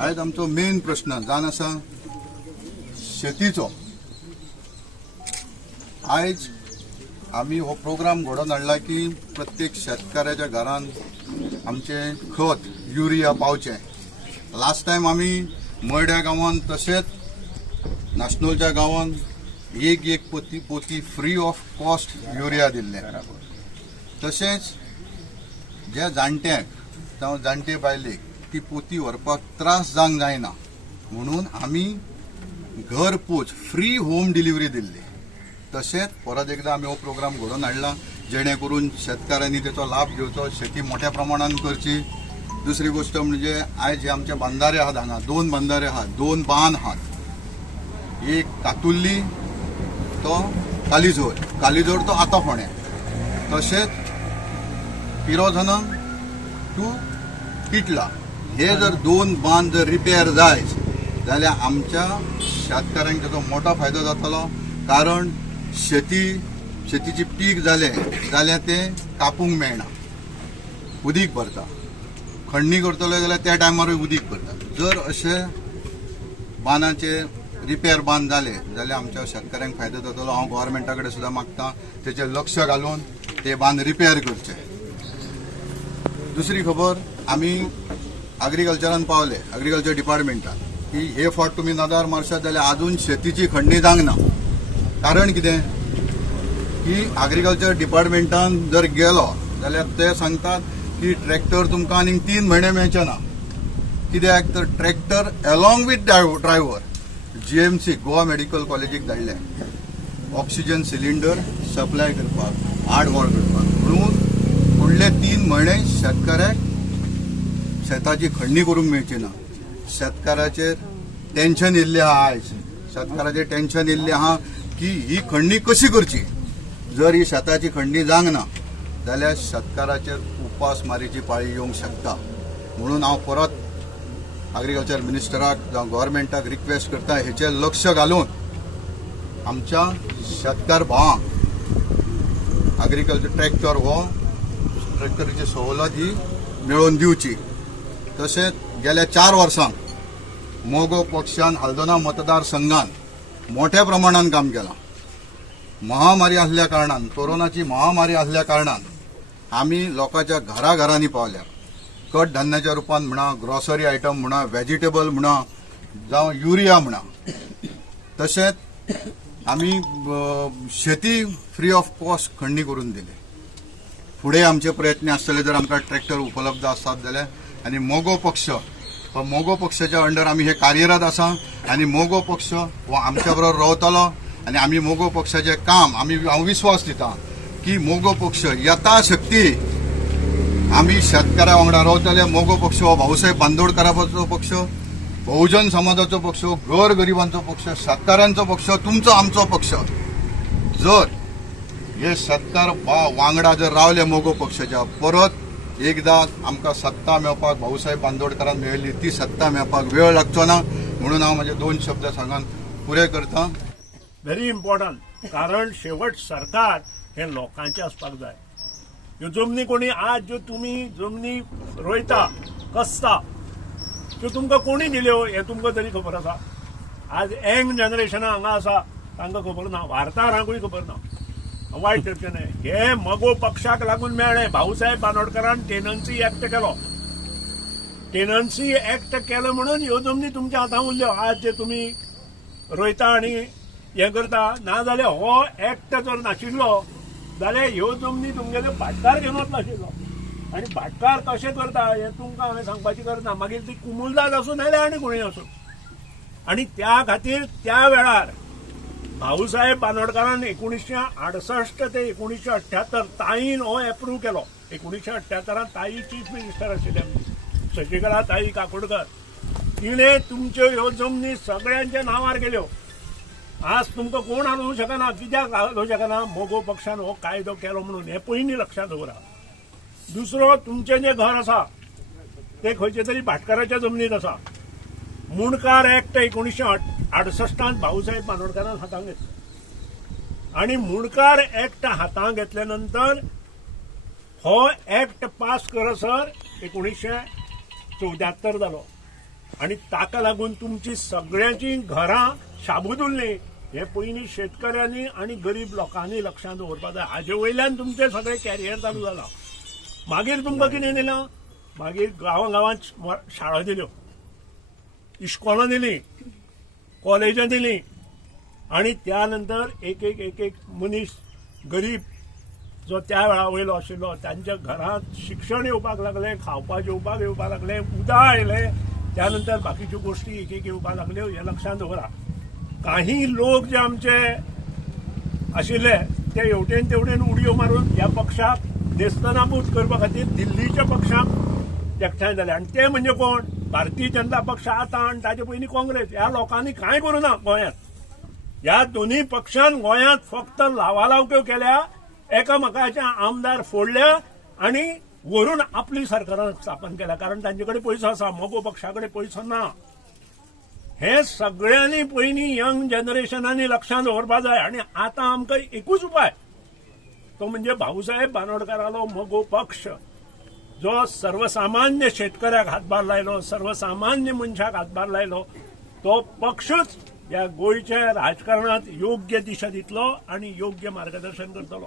आयज आमचो मेन प्रश्न जावन आसा शेतीचो। आयज आमी हो प्रोग्राम घडोवन हाडला की प्रत्येक शेतकाराच्या घरांत आमचे खत युरिया पावचे। लास्ट टायम आमी मयड्या गांवांत तशेंच नाशनोलच्या गांवांत एक पोती फ्री ऑफ कॉस्ट युरिया दिल्ले। तशेंच ज्या जाणट्यांक जावं जाणटे बायलेक ती पोती व्हरपाक त्रास जावंक जायना म्हणून आमी घर पोच फ्री होम डिलिव्हरी दिल्ली। तशेंच परत एकदा आमी हो प्रोग्राम घडोवन हाडला जेणे करून शेतकारांनी तेचो लाभ घेवचो, शेती मोठ्या प्रमाणात करची। दुसरी गोष्ट म्हणजे आयज जे आमचे बंधारे आहात, हांगा 2 बंधारे आहात, 2 बांद आहात। एक तातुल्ली तो कालिजोर तो आतां फोंड्या, तशेंच पिरोझनम टू किटला हे जर 2 बांद जर रिपेर जायत जाल्यार आमच्या शेतकाऱ्यांक तेचो मोठो फायदो जातलो। कारण शेतीची पीक जाल्यार ते कापूंक मेळना, उदीक भरता। खणणी करतले जाल्यार त्या टायमारूय उदीक भरता। जर अशे बांदाचे रिपेर बांद जाले जाल्यार आमच्या शेतकाऱ्यांक फायदो जातलो। हांव गव्हर्मेंटा कडेन सुद्दां मागता तेचेर लक्ष घालून ते बांद रिपेर करचे। दुसरी खबर आमी एग्रीकल्चरान पावले, एग्रीकल्चर डिपार्टमेंटान, की हे फावट तुमी नदार मारशात जाल्यार आजून शेतीची खणणी जावंक ना। कारण कितें की एग्रीकल्चर डिपार्टमेंटान जर गेलो जाल्यार ते सांगतात की ट्रॅक्टर तुमकां आनीक 3 म्हयने मेळचे ना। कित्याक तर tractor along with driver GMC Goa medical कॉलेजीक धाडले ऑक्सिजन सिलिंडर सप्लाय करपाक, आडवळ करपाक। म्हणून फुडले 3 म्हयने शेतकाऱ्याक शेताची खणणी करूंक मेळची ना। शेतकाराचेर टेन्शन येयल्लें आहा। आयज शेतकाराचेर टेन्शन येयल्लें आहा की ही खणणी कशी करची। जर ही शेताची खणणी जावंक ना जाल्यार शेतकाराचेर उपास मारीची पाळी येवंक शकता। म्हणून हांव परत एग्रीकल्चर मिनिस्टराक जावं गव्हर्मेंटाक रिक्वेस्ट करता हेचेर लक्ष घालून आमच्या शेतकार भावांक एग्रीकल्चर ट्रॅक्टराची सवलत ही मेळोवन दिवची। तशेंच गेल्या 4 वर्सांत मोगो पक्षान हल्दोना मतदारसंघात मोठ्या प्रमाणात काम केलां। महामारी आसल्या कारणान, कोरोनाची महामारी आसल्या कारणान आमी लोकांच्या घराघरांनी पावल्या। कडधान्याच्या रुपान म्हणा, ग्रॉसरी आयटम म्हणा, व्हेजिटेबल म्हणा, जावं युरिया म्हणा। तशेंच आमी शेती फ्री ऑफ कॉस्ट खणणी करून दिली। फुडें आमचे प्रयत्न आसतले जर आमकां ट्रॅक्टर उपलब्ध आसतात जाल्यार। आनी मोगो पक्ष हो मोगो पक्षाच्या अंडर आमी हे कार्यरत आसा आनी मोगो पक्ष हो आमच्या बरोबर रावतलो। आनी आमी मोगो पक्षाचें काम हांव विश्वास दिता की मोगो पक्ष यथाशक्ती आमी शेतकारा वांगडा रावतले। मोगो पक्ष हो भाऊसाहेब बांदोडकरांचो पक्ष, बहुजन समाजाचो पक्ष, गोरगरिबांचो पक्ष, शेतकारांचो पक्ष, तुमचो आमचो पक्ष। जर हे शेतकार वांगडा जर रावले मोगो पक्षाच्या, परत एकदा आमकां सत्ता मेळपाक भाऊसाहेब बांदोडकरान मेळिल्ली ती सत्ता मेळपाक वेळ लागचो ना। म्हणून हांव म्हजे 2 शब्द सांगून पुरे करता। Very important. कारण शेवट सरकार हे लोकांचे आसपाक जाय। ह्यो जमनी कोणी आज ज्यो तुमी जमनी रोयता, कसता, त्यो तुमकां कोणी दिल्यो हे तुमकां तरी खबर आसा? आज यंग जनरेशन हांगा आसा तांकां खबर ना, वार्ताहरांकूय खबर ना। वायट करचें न्हय। हे मगो पक्षाक लागून मेळ्ळे। भाऊसाहेब बांदोडकरान टेनन्सी एक्ट केलो। टेनन्सी एक्ट केलो म्हणून ह्यो जमनी तुमच्या हातांत उरल्यो। आज जे तुमी रोयता आनी हें करता, ना जाल्यार हो एक्ट जर नाशिल्लो जाल्यार ह्यो जमनी तुमगेल्यो भाटकार घेवन वतलो आशिल्लो। आनी भाटकार कशें करता हें तुमकां हांवें सांगपाची गरज ना। मागीर ती कुमुलदाद आसूं नाल्यार आनी कोणूय आसूं। आनी त्या खातीर त्या वेळार भाऊसाहेब बांदोडकरान 1968 ते 1978 ताईन हो एप्रूव केलो। 1978 ताई चीफ मिनिस्टर आशिल्ले, शशिकला ताई काकोडकर। तिणे तुमच्यो ह्यो जमनी सगळ्यांच्या नांवार केल्यो। आज तुमकां कोण हालोवंक शकना। कित्याक हालोवंक शकना? मोगो पक्षान हो कायदो केलो म्हणून। हे पयलीं लक्षांत दवरा। दुसरो, तुमचें जें घर आसा ते खंयचे तरी भाटकाराच्या जमनीत आसा। मुणकार एक्ट 1968 भाऊसाहेब बांदोडकरान हातांत घेतलो। आणि मुणकार एक्ट हातांत घेतल्या नंतर हो एक्ट पास करसर 1974 जालो। आणि ताका लागून तुमची सगळ्यांची घरां शाबूत उरली हे पयलीं शेतकऱ्यांनी आणि गरीब लोकांनी लक्षांत दवरपाक जाय. हाजे वयल्यान तुमचे सगळे कॅरियर चालू जाला. मागीर तुमकां कितें दिलां? मागीर गांवांत शाळा दिल्यो, इस्कॉलां दिलीं, कॉलेजां दिलीं आणि त्या नंतर एक एक मनीस गरीब जो त्या वेळा वयलो आशिल्लो तांच्या घरांत शिक्षण येवपाक लागलें, खावपाक जेवपाक येवपाक लागलें, उदक आयलें, त्यानंतर बाकीच्यो गोष्टी एक येवपाक लागल्यो. हे लक्षांत दवरा. काही लोक जे आमचे आशिल्ले ते हेवटेन तेवटेन उडयो मारून ह्या पक्षाक नेस्तनाबूत करपा खातीर दिल्लीच्या पक्षाक एकठांय जाले. आणि ते म्हणजे कोण? भारतीय जनता पक्ष आतां आणि ताचे पयलीं काँग्रेस. ह्या लोकांनी कांय करूं ना गोंयांत. ह्या दोन्ही पक्षान गोंयांत फक्त लावालावक्यो केल्या, एकामेकाचे आमदार फोडल्या आणि व्हरून आपली सरकारां स्थापन केल्या. कारण तांचे कडेन पयसो आसा, मोगो पक्षा कडेन पयसो ना. हे सगळ्यांनी पयलीं यंग जनरेशनांनी लक्षांत दवरपाक जाय. आणि आतां आमकां एकूच उपाय, तो म्हणजे भाऊसाहेब बांदोडकरालो मोगो पक्ष, जो सर्वसामान्य शेतकऱ्याक हातभार लायलो, सर्वसामान्य मनशाक हातभार लायलो. तो पक्षच ह्या गोंयच्या राजकारणात योग्य दिशा दितलो आणि योग्य मार्गदर्शन करतलो.